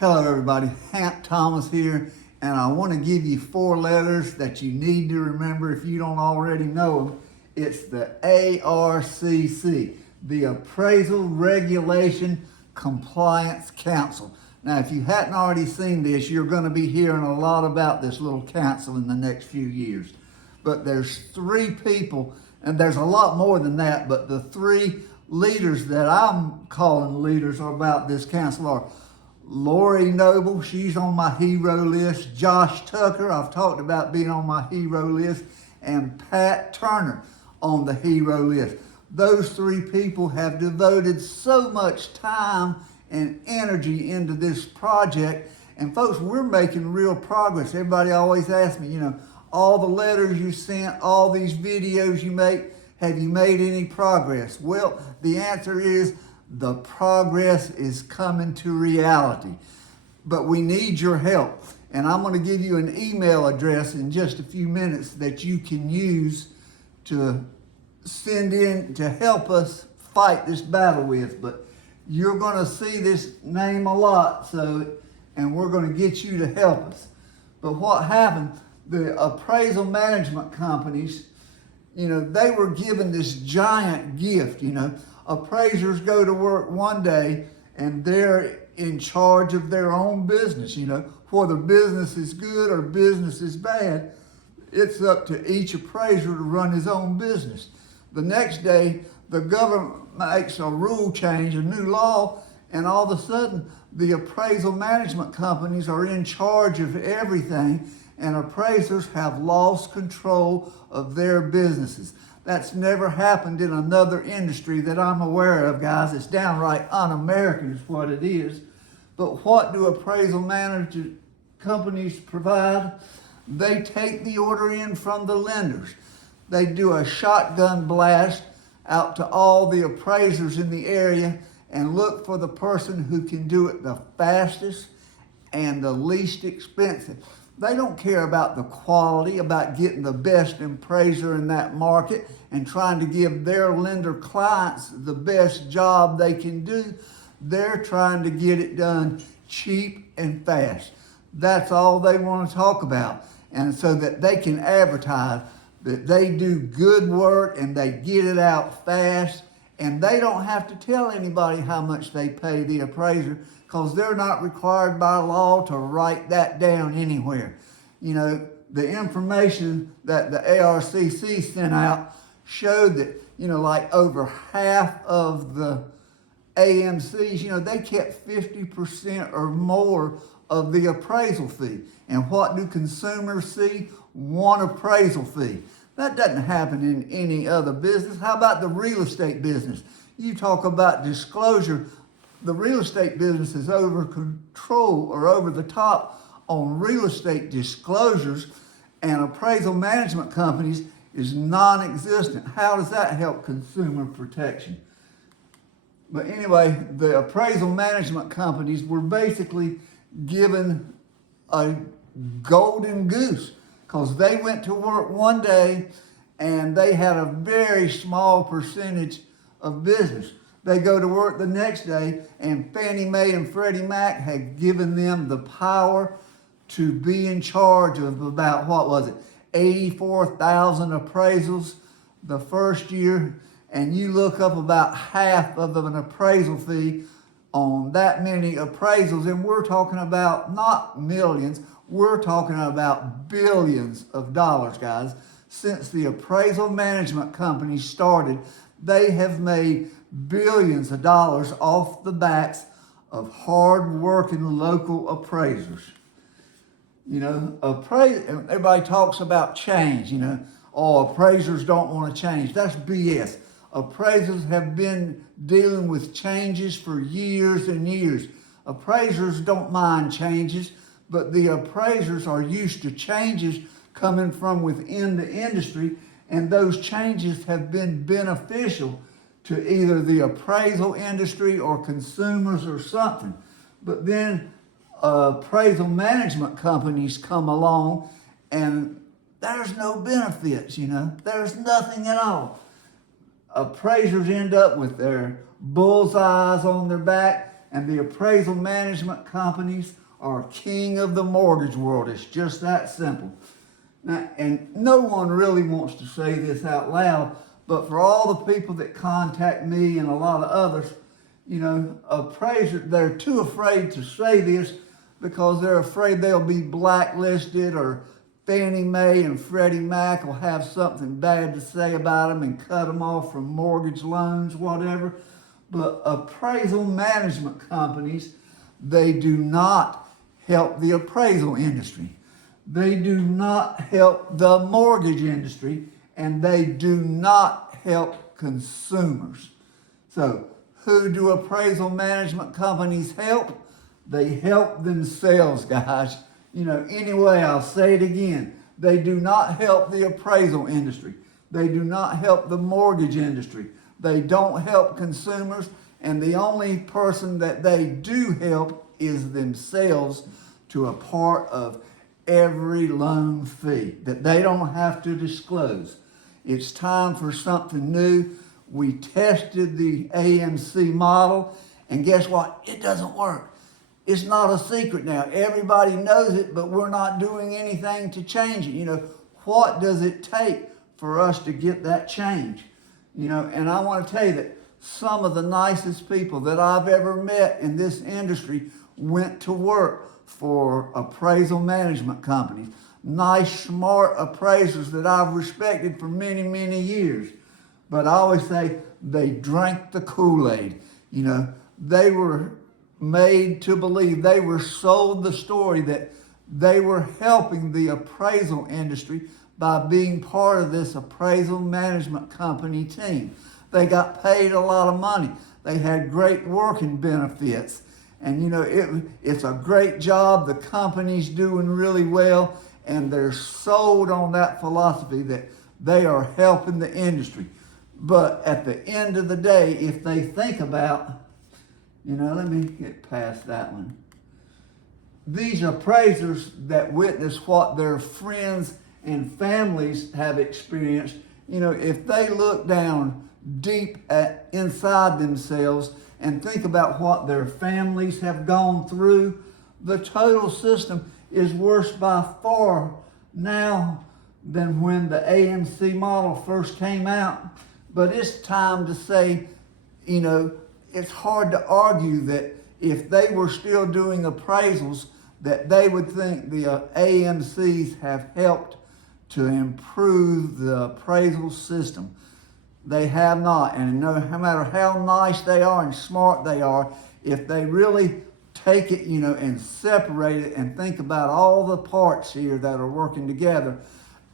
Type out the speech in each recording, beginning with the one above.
Hello everybody, Hamp Thomas here, and I want to give you 4 letters that you need to remember if you don't already know them. It's the ARCC, the Appraisal Regulation Compliance Council. Now if you hadn't already seen this, you're going to be hearing a lot about this little council in the next few years. But there's 3 people, and there's a lot more than that, but the 3 leaders that I'm calling leaders about this council are Lori Noble, she's on my hero list. Josh Tucker, I've talked about being on my hero list. And Pat Turner on the hero list. Those 3 people have devoted so much time and energy into this project. And folks, we're making real progress. Everybody always asks me, all the letters you sent, all these videos you make, have you made any progress? Well, the answer is the progress is coming to reality, but we need your help. And I'm going to give you an email address in just a few minutes that you can use to send in to help us fight this battle with. But you're going to see this name a lot, and we're going to get you to help us. But what happened, the appraisal management companies, they were given this giant gift, Appraisers go to work one day and they're in charge of their own business, whether business is good or business is bad, it's up to each appraiser to run his own business. The next day, the government makes a rule change, a new law, and all of a sudden, the appraisal management companies are in charge of everything, and appraisers have lost control of their businesses. That's never happened in another industry that I'm aware of, guys. It's downright un-American is what it is. But what do appraisal management companies provide? They take the order in from the lenders. They do a shotgun blast out to all the appraisers in the area and look for the person who can do it the fastest and the least expensive. They don't care about the quality, about getting the best appraiser in that market and trying to give their lender clients the best job they can do. They're trying to get it done cheap and fast. That's all they want to talk about. And so that they can advertise that they do good work and they get it out fast, and they don't have to tell anybody how much they pay the appraiser, because they're not required by law to write that down anywhere. The information that the ARCC sent out showed that, like over half of the AMCs, they kept 50% or more of the appraisal fee. And what do consumers see? One appraisal fee. That doesn't happen in any other business. How about the real estate business? You talk about disclosure. The real estate business is over control or over the top on real estate disclosures, and appraisal management companies is non-existent. How does that help consumer protection? But anyway, the appraisal management companies were basically given a golden goose because they went to work one day and they had a very small percentage of business. They go to work the next day, and Fannie Mae and Freddie Mac had given them the power to be in charge of about, 84,000 appraisals the first year. And you look up about half of an appraisal fee on that many appraisals, and we're talking about not millions, we're talking about billions of dollars, guys. Since the appraisal management companies started, they have made billions of dollars off the backs of hard-working local appraisers. Everybody talks about change, appraisers don't want to change. That's BS. Appraisers have been dealing with changes for years and years. Appraisers don't mind changes, but the appraisers are used to changes coming from within the industry, and those changes have been beneficial to either the appraisal industry or consumers or something. But then appraisal management companies come along and there's no benefits, there's nothing at all. Appraisers end up with their bullseyes on their back And the appraisal management companies are king of the mortgage world. It's just that simple. Now, and no one really wants to say this out loud, but for all the people that contact me and a lot of others, appraisers, they're too afraid to say this because they're afraid they'll be blacklisted, or Fannie Mae and Freddie Mac will have something bad to say about them and cut them off from mortgage loans, whatever. But appraisal management companies, they do not help the appraisal industry. They do not help the mortgage industry, and they do not help consumers. So who do appraisal management companies help? They help themselves, guys. Anyway, I'll say it again. They do not help the appraisal industry. They do not help the mortgage industry. They don't help consumers, and the only person that they do help is themselves to a part of every loan fee that they don't have to disclose. It's time for something new. We tested the AMC model, and guess what? It doesn't work. It's not a secret now. Everybody knows it, but we're not doing anything to change it. What does it take for us to get that change? And I want to tell you that some of the nicest people that I've ever met in this industry went to work for appraisal management companies. Nice, smart appraisers that I've respected for many, many years. But I always say they drank the Kool-Aid. They were made to believe, they were sold the story that they were helping the appraisal industry by being part of this appraisal management company team. They got paid a lot of money. They had great working benefits. And it's a great job. The company's doing really well, and they're sold on that philosophy that they are helping the industry. But at the end of the day, if they think about, let me get past that one. These appraisers that witness what their friends and families have experienced, if they look down deep inside themselves and think about what their families have gone through, the total system is worse by far now than when the AMC model first came out. But it's time to say, it's hard to argue that if they were still doing appraisals, that they would think the AMCs have helped to improve the appraisal system. They have not, and no matter how nice they are and smart they are, if they really take it, and separate it and think about all the parts here that are working together,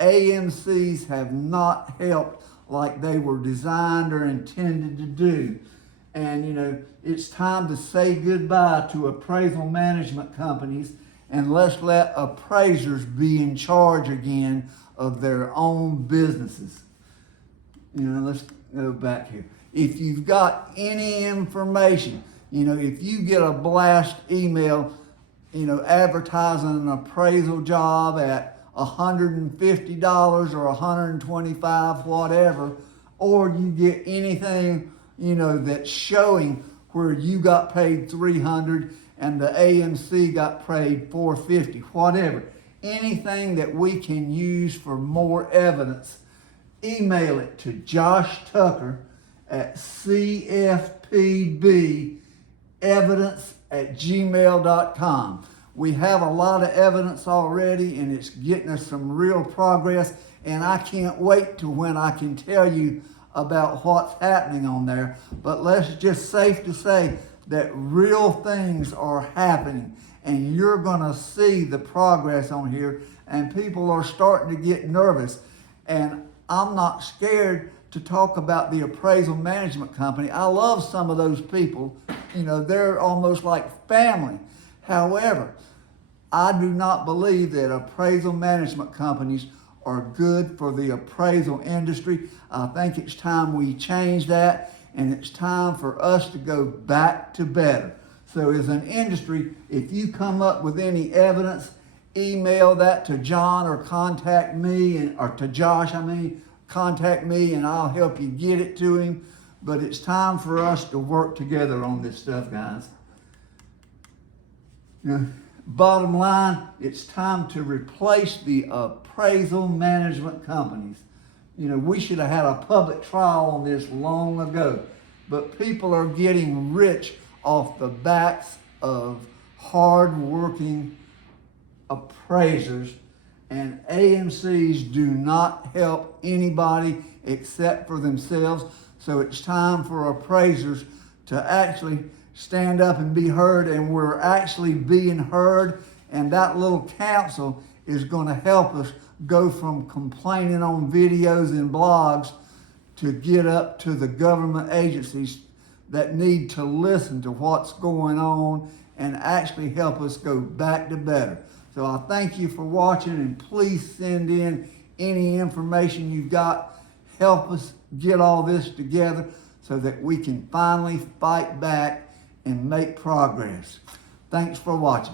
AMCs have not helped like they were designed or intended to do. And it's time to say goodbye to appraisal management companies, and let's let appraisers be in charge again of their own businesses. Let's go back here. If you've got any information, if you get a blast email, advertising an appraisal job at $150 or $125, whatever, or you get anything, that's showing where you got paid $300 and the AMC got paid $450, whatever, anything that we can use for more evidence, email it to Josh Tucker at cfpbevidence@gmail.com. We have a lot of evidence already, and it's getting us some real progress, and I can't wait to when I can tell you about what's happening on there. But let's just safe to say that real things are happening, and you're gonna see the progress on here, and people are starting to get nervous. And I'm not scared to talk about the appraisal management company. I love some of those people. They're almost like family. However, I do not believe that appraisal management companies are good for the appraisal industry. I think it's time we change that, and it's time for us to go back to better. So as an industry, if you come up with any evidence, email that to John or contact me, or to Josh, contact me, and I'll help you get it to him. But it's time for us to work together on this stuff, guys. Bottom line, it's time to replace the appraisal management companies. We should have had a public trial on this long ago, but people are getting rich off the backs of hard-working appraisers, and AMCs do not help anybody except for themselves. So it's time for appraisers to actually stand up and be heard, and we're actually being heard, and that little council is going to help us go from complaining on videos and blogs to get up to the government agencies that need to listen to what's going on and actually help us go back to better. So I thank you for watching, and please send in any information you've got. Help us get all this together so that we can finally fight back and make progress. Thanks for watching.